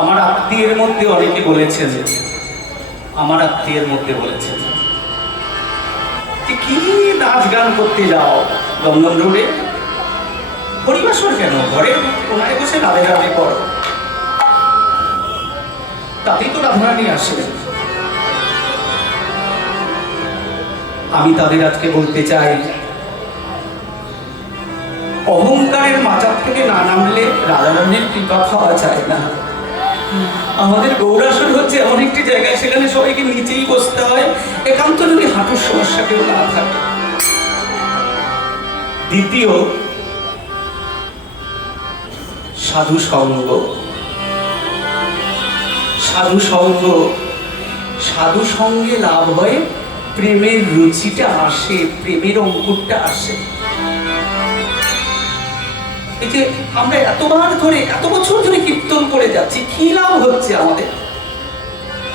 আমার আত্মীয়ের মধ্যে অনেকে বলেছেন, আমার আত্মীয়ের মধ্যে বলেছেন যে কি নাচ গান করতে যাও দমদম রোডে, পরিবেশন কেন, ঘরের কোনায় বসে রাধে রাধে করো, তাতেই তো রাধারানী আসে। আমি তাদের আজকে বলতে চাই, অহংকারের মাচার থেকে না নামলে রাধারানীর কৃপা পাওয়া যায় না। আমাদের গৌরাসুর হচ্ছে এমন একটি জায়গা, সেখানে সবাইকে নিচেই বসতে হয়, একান্ত যদি হাঁটুর সমস্যা কেউ না থাকে। দ্বিতীয়, সাধু সঙ্গ। সাধু সঙ্গ, সাধু সঙ্গে লাভ হয়, প্রেমের রুচিটা আসে, প্রেমের অঙ্কুরটা আসে। এই যে আমরা এতবার ধরে, এত বছর ধরে কীর্তন করে যাচ্ছি, কি লাভ হচ্ছে আমাদের?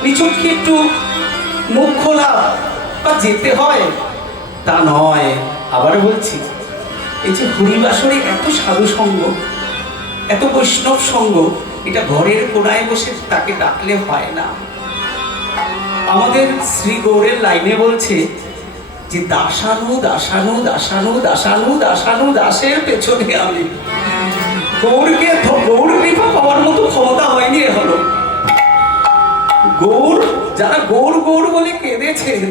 নিছক কি একটু মুখ খোলা বা যেতে হয় তা নয়। আবার বলছি, এই যে হরিবাসরে এত সাধু সঙ্গ, এত বৈষ্ণব সঙ্গ, এটা ঘরের কোনায় বসে তাকে ডাকলে হয় না। আমাদের শ্রী গৌরের লাইনে বলছে যে দাসানু দাসানু দাসানু দাসানু দাসানু দাসের পেছনে আমি। গৌরকে গৌর কৃপা পাওয়ার মতো ক্ষমতা হয়নি হলো। গৌর, যারা গৌর গৌর বলে কেঁদেছেন,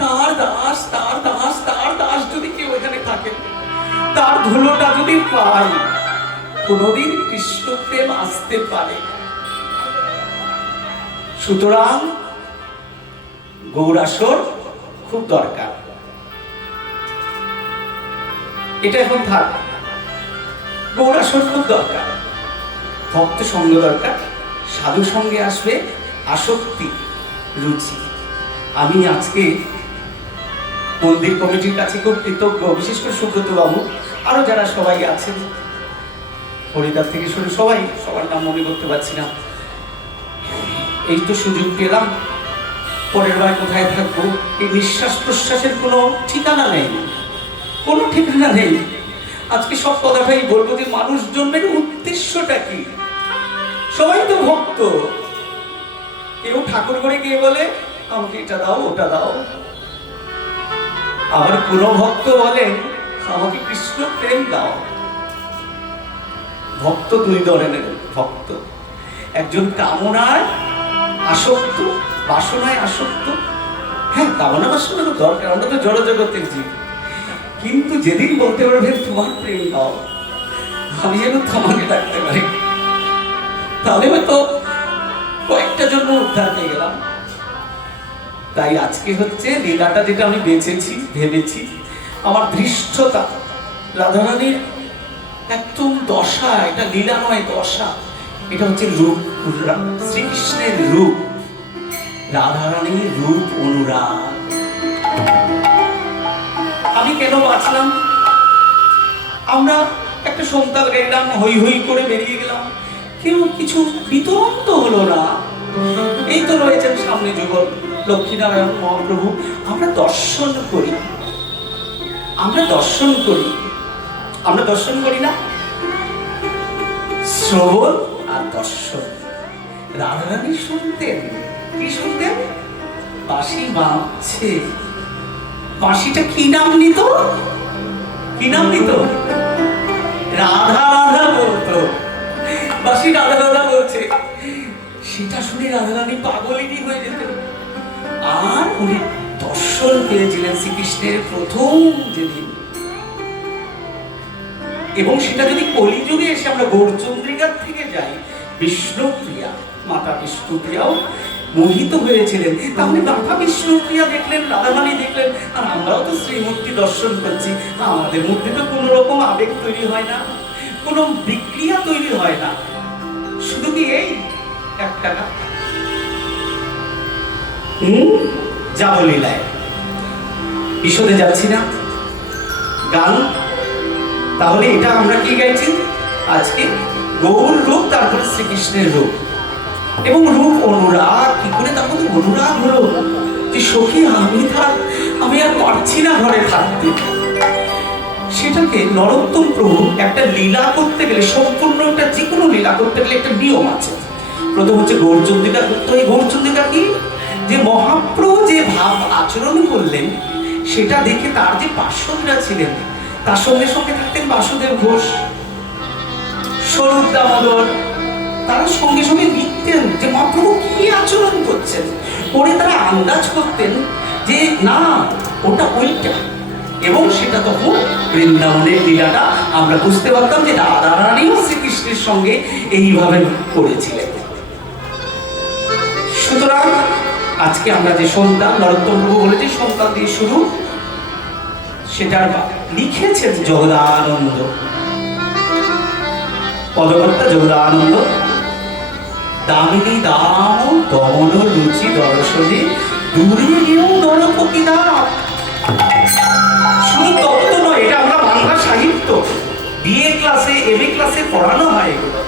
তার দাস তার দাস তার দাস যদি কেউ এখানে থাকে, তার ধুলোটা যদি পাই, কোনদিন কৃষ্ণ প্রেম আসতে পারে। সুতরাং গৌরাসর খুব দরকার, এটা এখন থাক। গৌরাসর খুব দরকার, ভক্ত সঙ্গ দরকার, সাধু সঙ্গে আসবে আসক্তি, রুচি। আমি আজকে মন্দির কমিটির কাছে খুব কৃতজ্ঞ, বিশেষ করে সুব্রত বাবু, আরো যারা সবাই আছেন, হরিদার থেকে শুরু সবাই, সবার নাম মনে করতে পারছি না। এই তো সুযোগ পেলাম, পরের বার কোথায় থাকবো, এই নিঃশ্বাস প্রশ্বাসের কোনো ঠিকানা নেই, কোনো ঠিকানা নেই। আজকে সব কথাটাই বলবো যে মানুষ জন্মের উদ্দেশ্যটা কি। সবাই তো ভক্ত, কেউ ঠাকুর করে গিয়ে বলে আমাকে এটা দাও ওটা দাও, আবার কোন ভক্ত বলেন আমাকে কৃষ্ণ প্রেম দাও। ভক্ত দুই ধরনের ভক্ত, একজন কামনায় আসক্ত, বাসনায় আসক্ত। হ্যাঁ, কামনা বাসনা তো দরকার, আমরা তো জড় জগতের জীব, কিন্তু যেদিন বলতে পারবেন তোমার প্রেম দাও, আমি যেন তোমাকে ডাকতে পারি, তাহলে হয়তো কয়েকটা জন্য উদ্ধার পেয়ে গেলাম। তাই আজকে হচ্ছে লীলাটা যেটা আমি বেঁচেছি, ভেবেছি, আমার ধৃষ্টতা, রাধারানীর একদম দশা, এটা লীলা নয় দশা, এটা হচ্ছে রূপ, শ্রীকৃষ্ণের রূপ, রাধারানীর রূপ অনুরাগ। আমি কেন বাঁচলাম? আমরা একটা সন্তান গাইলাম, হই হই করে বেরিয়ে গেলাম, কেউ কিছু বিতরণ তো হলো না। এই তো রয়েছেন সামনে যুগল লক্ষ্মীনারায়ণ মহাপ্রভু, আমরা দর্শন করি, আমরা দর্শন করি, আমরা দর্শন করি না, শ্রবণ আর দর্শন। রাধারানী শুনতেন, কি শুনতেন? বাঁশি বাজছে, বাঁশিটা কি নাম নিত? কি নাম নিত? রাধা রাধা বলতো, বাঁশি রাধা রাধা বলছে, সেটা শুনে রাধারানী পাগলিনী হয়ে যেতেন। আর উনি দর্শন পেয়েছিলেন শ্রীকৃষ্ণের প্রথম যেদিন, এবং সেটা যদি কলিযুগে এসে আমরা গৌরচন্দ্রিকার থেকে যাই, বিষ্ণুপ্রিয়া, মাতা বিষ্ণুপ্রিয়াও মোহিত হয়েছিলেন। তাহলে মাতা বিষ্ণুপ্রিয়া দেখলেন, রাধারানী দেখলেন, আর আমরাও তো শ্রীমূর্তি দর্শন করছি, আমাদের মধ্যে তো কোনো রকম আবেগ তৈরি হয় না, কোনো বিক্রিয়া তৈরি হয় না, শুধু কি এই এক টাকা যাবো লীলায়, বিশদে যাচ্ছি না, গান। তাহলে এটা আমরা কি গাইছি আজকে? গৌর রূপ, তারপরে শ্রীকৃষ্ণের রূপ, এবং রূপ অনুরাগ। কি করে তার মধ্যে অনুরাগ হলো যে সখী আমি আর পারছি না ঘরে থাকতে। সেটাকে নরোত্তম প্রভু একটা লীলা করতে গেলে, সম্পূর্ণ একটা যে কোনো লীলা করতে গেলে একটা নিয়ম আছে। প্রথম হচ্ছে গৌরচন্দ্রিকা। তো এই গৌরচন্দ্রিকা কি, যে মহাপ্রভু যে ভাব আচরণ করলেন সেটা দেখে তার যে পার্শ্বদরা ছিলেন, তার সঙ্গে সঙ্গে থাকতেন বাসুদেব ঘোষ, স্বরূপ দামোদর, তারা সঙ্গে সঙ্গে লিখতেন যে মহাপ্রভু কি আচরণ করছেন, পরে তারা আন্দাজ করতেন যে না ওটা ওইটা, এবং সেটা তখন বৃন্দাবনের লীলাটা আমরা বুঝতে পারতাম যে রাধারানীও শ্রীকৃষ্ণের সঙ্গে এইভাবে করেছিলেন। সুতরাং আজকে আমরা যে সন্তান, নরোত্তম প্রভু বলেছে সন্তান দিয়ে শুরু, সেটা লিখেছেন জগদানন্দ, পদকর্তা জগদানন্দ। দামিনী দাম দমন রুচি দর্শনে দূরে গিয়েও দরপতি দাম। শুধু তত্ত্ব নয়, এটা আমরা বাংলা সাহিত্য বিএ ক্লাসে এমএ ক্লাসে পড়ানো হয় এগুলো।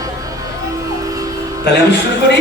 তাহলে আমি শুরু করি।